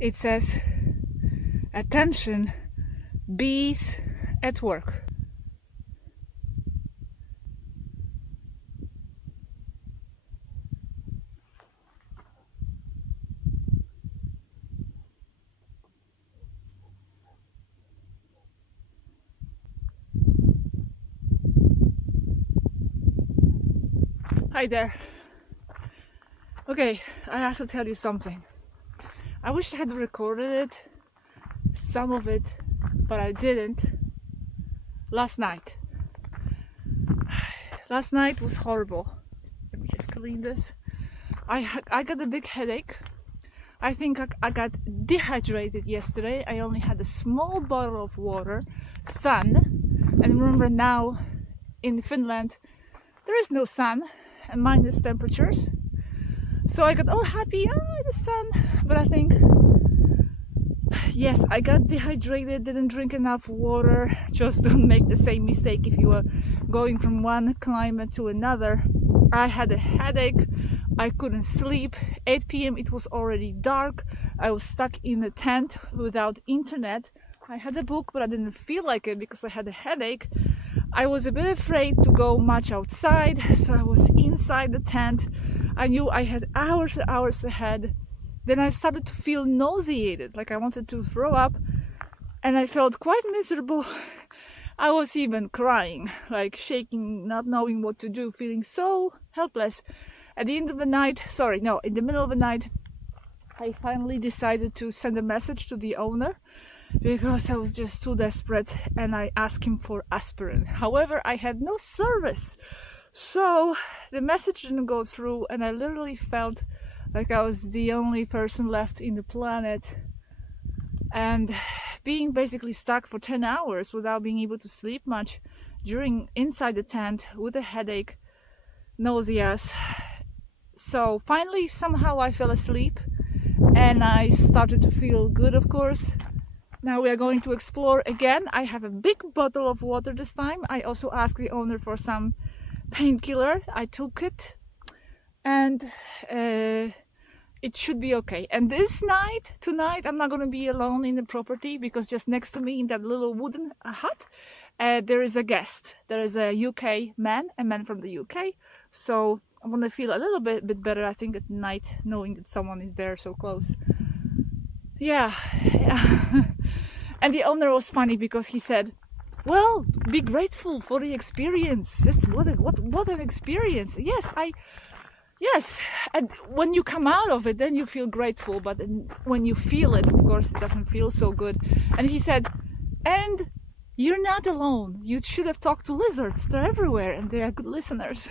it says, "Attention, bees at work." Hi there. Okay, I have to tell you something. I wish I had recorded it, some of it, but I didn't. Last night was horrible. Let me just clean this. I got a big headache. I think I got dehydrated yesterday. I only had a small bottle of water, sun, and remember now in Finland there is no sun and minus temperatures. So I got all happy, the sun, but I think, yes, I got dehydrated, didn't drink enough water. Just don't make the same mistake if you are going from one climate to another. I had a headache, I couldn't sleep. 8 p.m. it was already dark. I was stuck in a tent without internet. I had a book, but I didn't feel like it because I had a headache. I was a bit afraid to go much outside, so I was inside the tent. I knew I had hours and hours ahead. Then I started to feel nauseated, like I wanted to throw up, and I felt quite miserable. I was even crying, like shaking, not knowing what to do, feeling so helpless. At the end of the night, in the middle of the night, I finally decided to send a message to the owner because I was just too desperate, and I asked him for aspirin. However, I had no service, so the message didn't go through, and I literally felt like I was the only person left in the planet, and being basically stuck for 10 hours without being able to sleep much inside the tent with a headache, nauseous. So finally somehow I fell asleep and I started to feel good, of course. Now we are going to explore again. I have a big bottle of water this time. I also asked the owner for some painkiller. I took it, and it should be okay. And tonight, I'm not going to be alone in the property, because just next to me in that little wooden hut, there is a guest. There is a a man from the UK. So I'm going to feel a little bit better, I think, at night, knowing that someone is there so close. Yeah. And the owner was funny because he said, "Well, be grateful for the experience." That's what an experience. Yes, and when you come out of it, then you feel grateful, but when you feel it, of course, it doesn't feel so good. And he said, "And you're not alone. You should have talked to lizards. They're everywhere, and they are good listeners."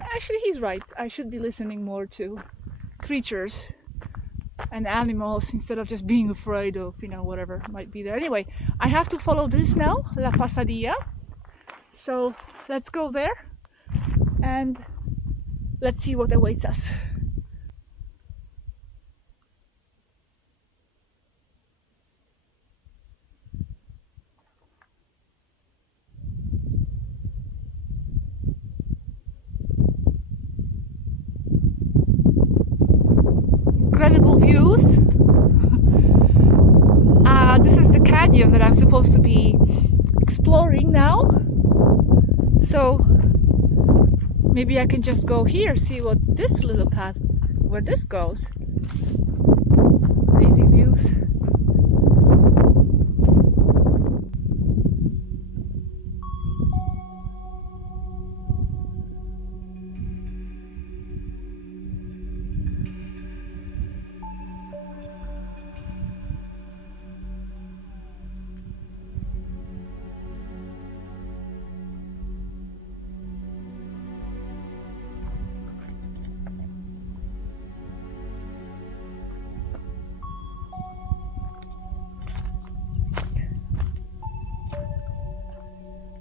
Actually, he's right. I should be listening more to creatures and animals instead of just being afraid of, whatever might be there. Anyway, I have to follow this now, La Pasadilla. So let's go there and let's see what awaits us. Incredible views. This is the canyon that I'm supposed to be exploring now. So maybe I can just go here, see what this little path, where this goes. Amazing views.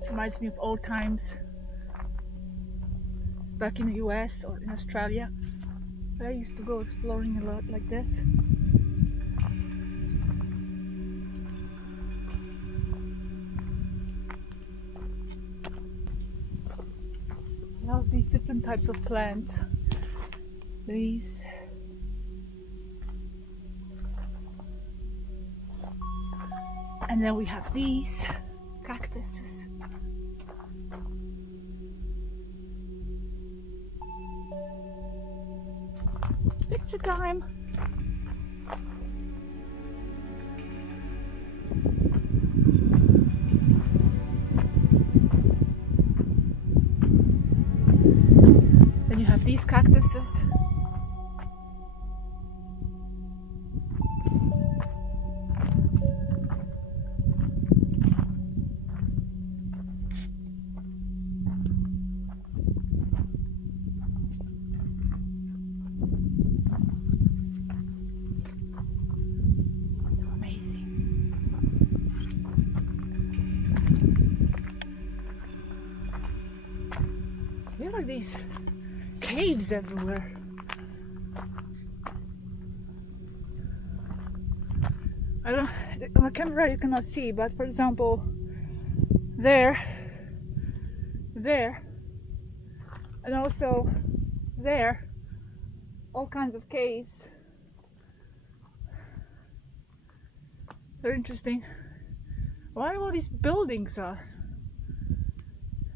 Reminds me of old times back in the US or in Australia. I used to go exploring a lot like this. Love these different types of plants. These And then we have these cactuses. Picture time. Then you have these cactuses. There are these caves everywhere. On the camera you cannot see, but for example, there, and also there, all kinds of caves. Very interesting. Why all these buildings are?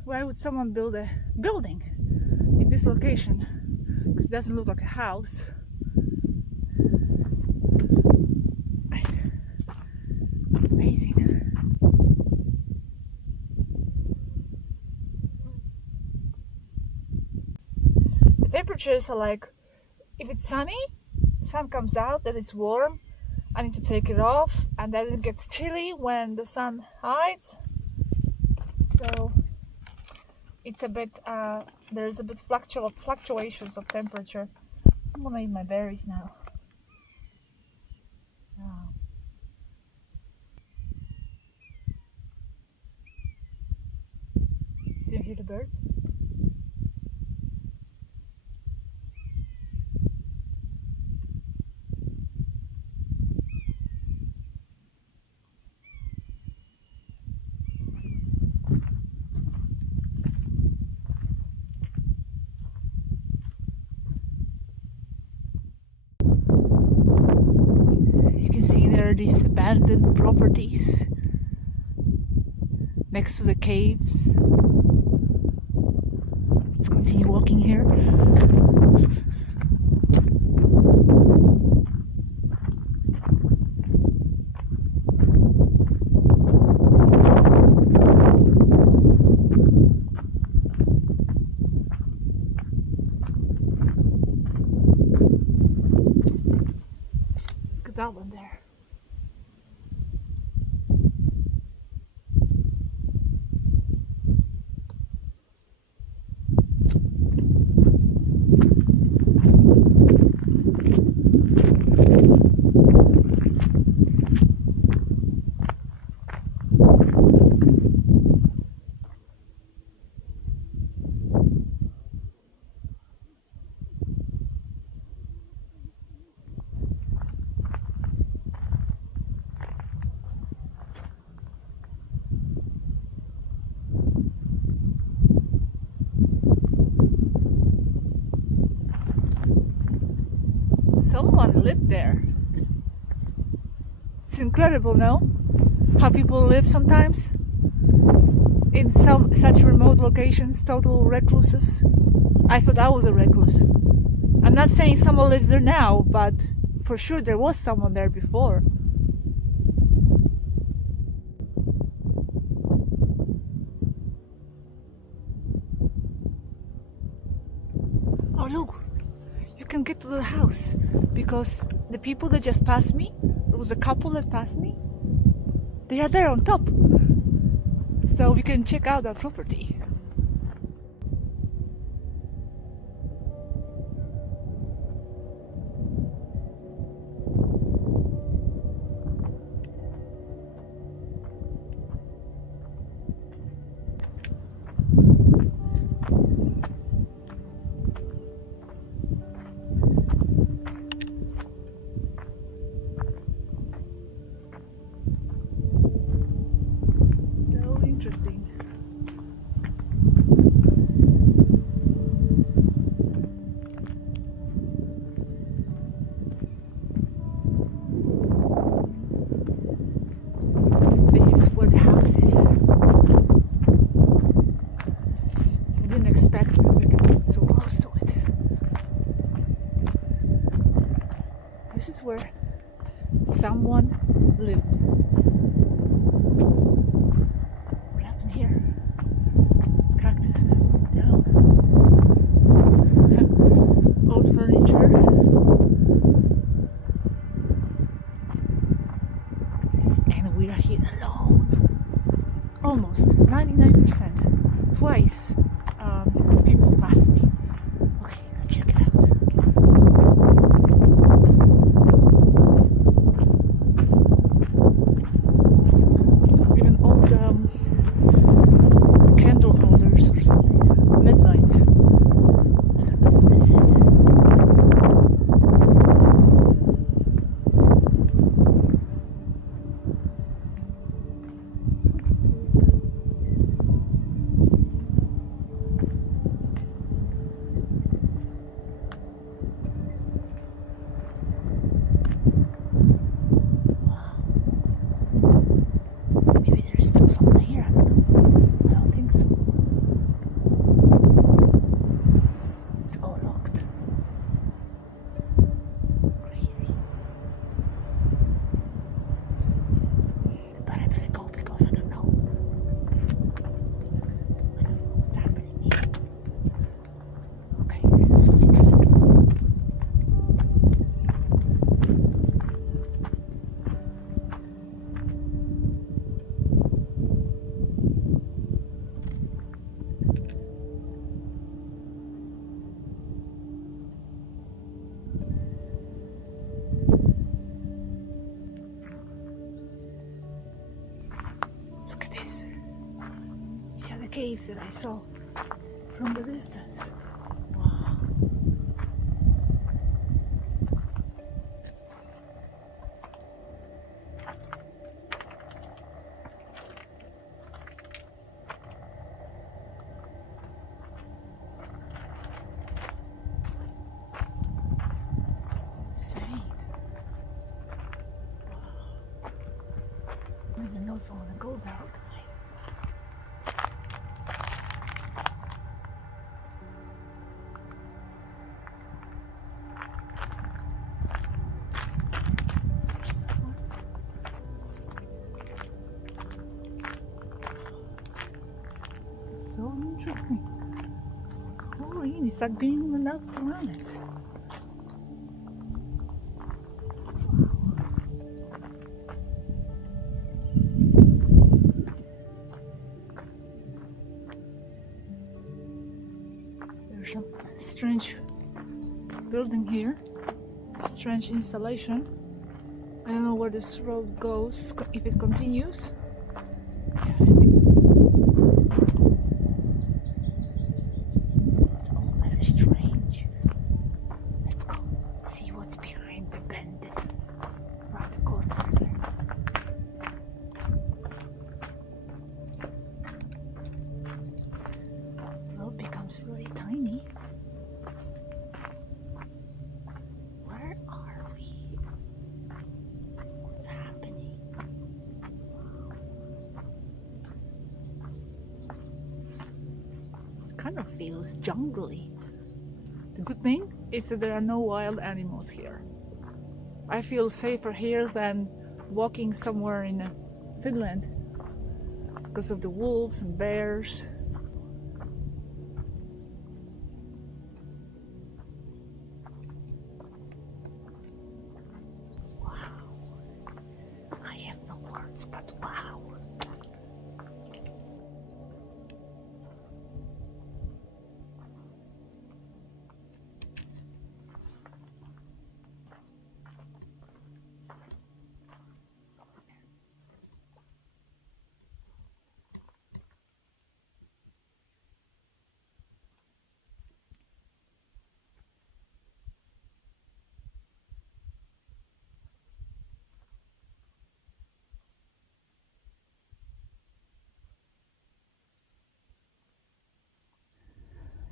Why would someone build a building in this location? Because it doesn't look like a house. Amazing. The temperatures are like, if it's sunny, the sun comes out, then it's warm. I need to take it off, and then it gets chilly when the sun hides. So it's a bit, there's a bit fluctuations of temperature. I'm gonna eat my berries now. Wow. Do you hear the birds? There are these abandoned properties next to the caves. Let's continue walking here. Look at that one there. Someone lived there. It's incredible, no? How people live sometimes in some such remote locations, total recluses. I thought I was a recluse. I'm not saying someone lives there now, but for sure there was someone there before. Oh look! You can get to the house because the people that just passed me, there was a couple that passed me, they are there on top, so we can check out that property. This is where someone lived. What happened here? Cactus is falling down. Old furniture. And we are here alone. Almost 99%. Twice people pass me. Okay, let's check it out. Even old candle holders or something. Midnight. I don't know what this is. Caves that I saw from the distance. Wow. Insane. Wow. I don't even know if I want to go there. So interesting. Holy, it's like being on another planet. There's some strange building here, strange installation. I don't know where this road goes, if it continues. Really tiny. Where are we? What's happening? It kind of feels jungly. The good thing is that there are no wild animals here. I feel safer here than walking somewhere in Finland because of the wolves and bears. But wow.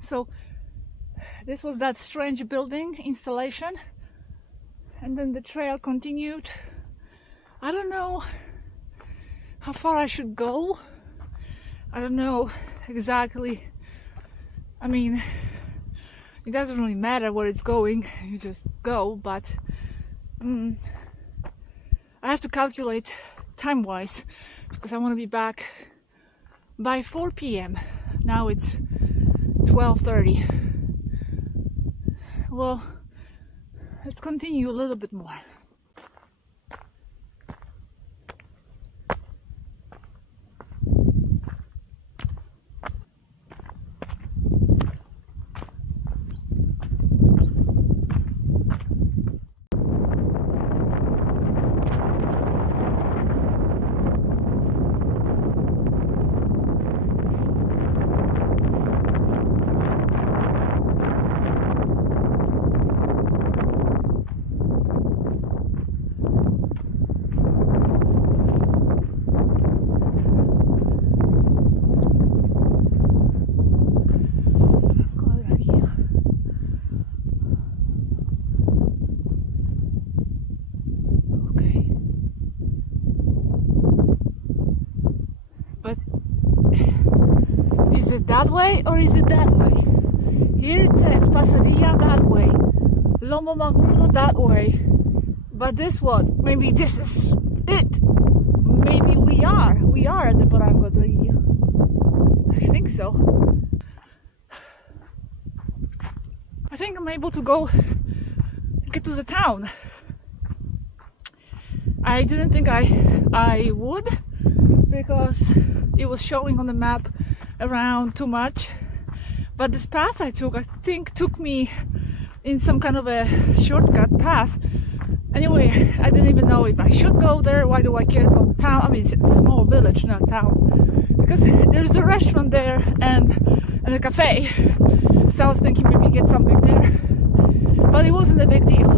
So this was that strange building installation, and then the trail continued. I don't know how far I should go. I don't know exactly. I mean, it doesn't really matter where it's going, you just go, but I have to calculate time-wise because I want to be back by 4 p.m. Now it's 12:30. Well, let's continue a little bit more. Is it that way or is it that way? Here it says Pasadilla that way, Lomo Magulo that way. But this one, maybe this is it. Maybe we are at the Barranco del Draguillo. I think so. I think I'm able to get to the town. I didn't think I would, because it was showing on the map around too much, but this path I think took me in some kind of a shortcut path. Anyway, I didn't even know if I should go there. Why do I care about the town? I mean, it's a small village, not town, because there's a restaurant there and a cafe, so I was thinking maybe get something there, but it wasn't a big deal.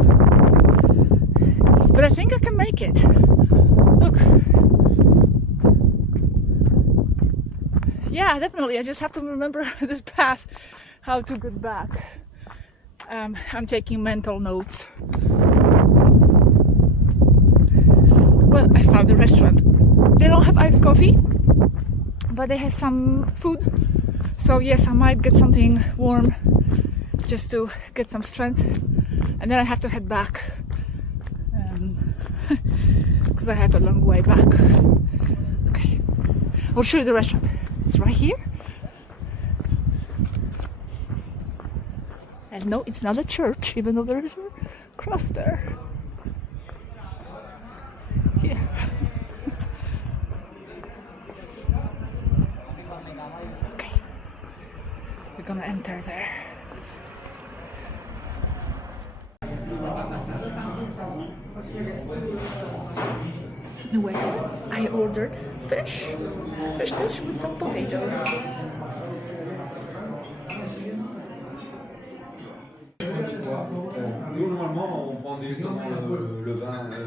But I think I can make it. Look. Yeah, definitely. I just have to remember this path, how to get back. I'm taking mental notes. Well, I found a restaurant. They don't have iced coffee, but they have some food. So yes, I might get something warm just to get some strength. And then I have to head back, because I have a long way back. Okay, I'll show you the restaurant. It's right here. And no, it's not a church, even though there is a cross there. Yeah. Okay. We're gonna enter there. Anyway, I ordered fish dish with some potatoes. Nous, normalement, on prend directement le vin que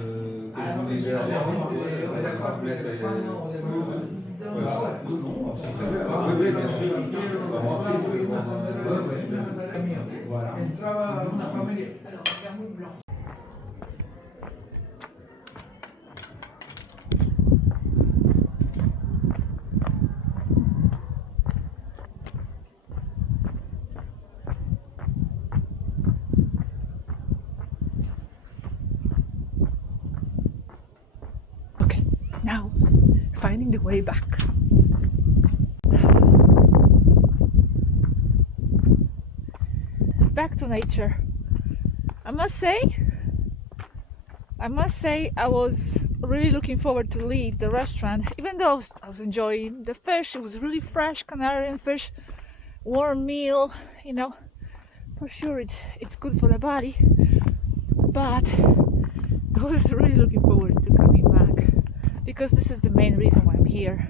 je vous disais à l'époque. Mais c'est... Oui, oui, bien sûr. Moi aussi, je vais voir. Voilà. Now, finding the way back. Back to nature. I must say I was really looking forward to leave the restaurant, even though I was enjoying the fish. It was really fresh Canarian fish, warm meal, you know, for sure it's good for the body, but I was really looking forward to coming back, because this is the main reason why I'm here,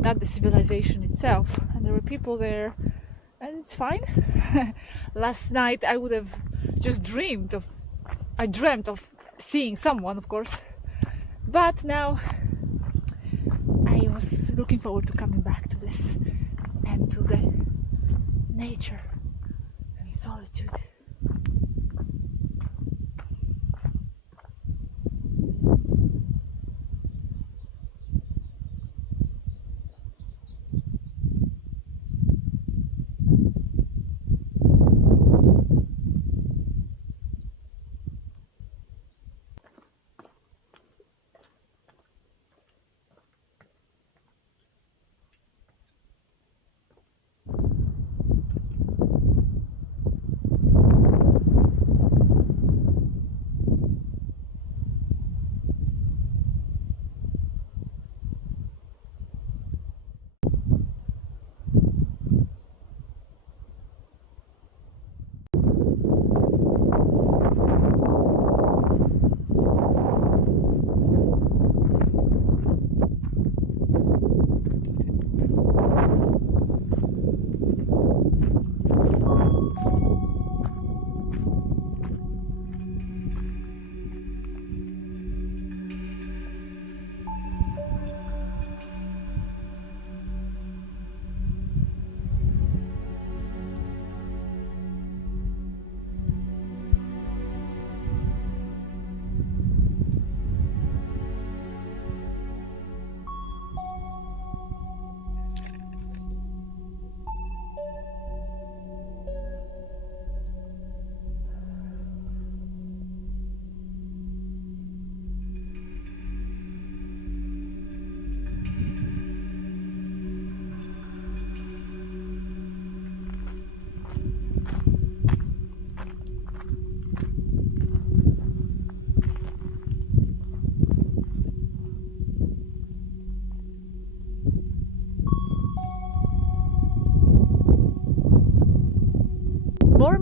not the civilization itself. And there were people there, and it's fine. Last night I would have just dreamt of seeing someone, of course, but now I was looking forward to coming back to this and to the nature and solitude.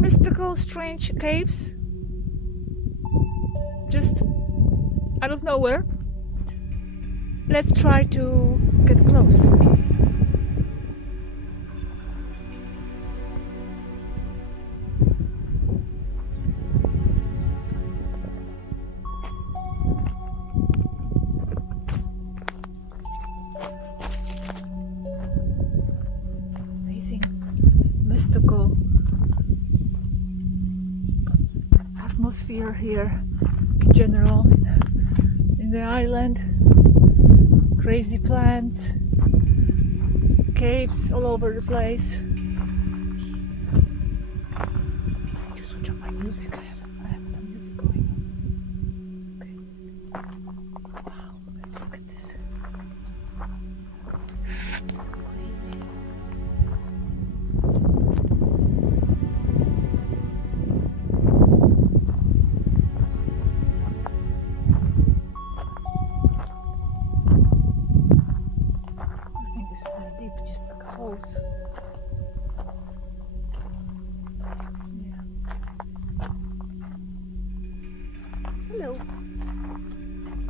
mystical, strange caves. Just out of nowhere. Let's try to get close. Amazing, mystical atmosphere here in general in the island. Crazy plants, caves all over the place. Just switch on my music. I have some music going. Okay. Wow, let's look at this. It's so crazy. Deep, just like a hose. Yeah. Hello.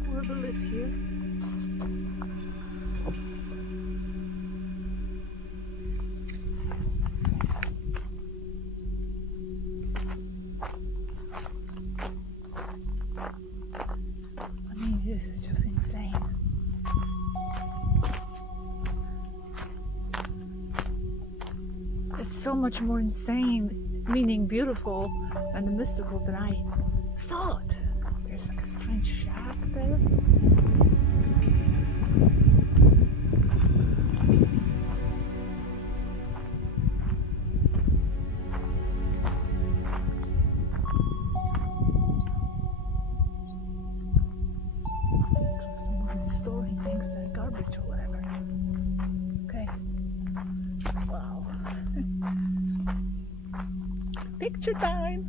Whoever lives here. I mean, this is just insane. It's so much more insane, meaning beautiful and mystical than I thought. There's like a strange shack there. Someone storing things like garbage or whatever. Okay. Wow. Picture time!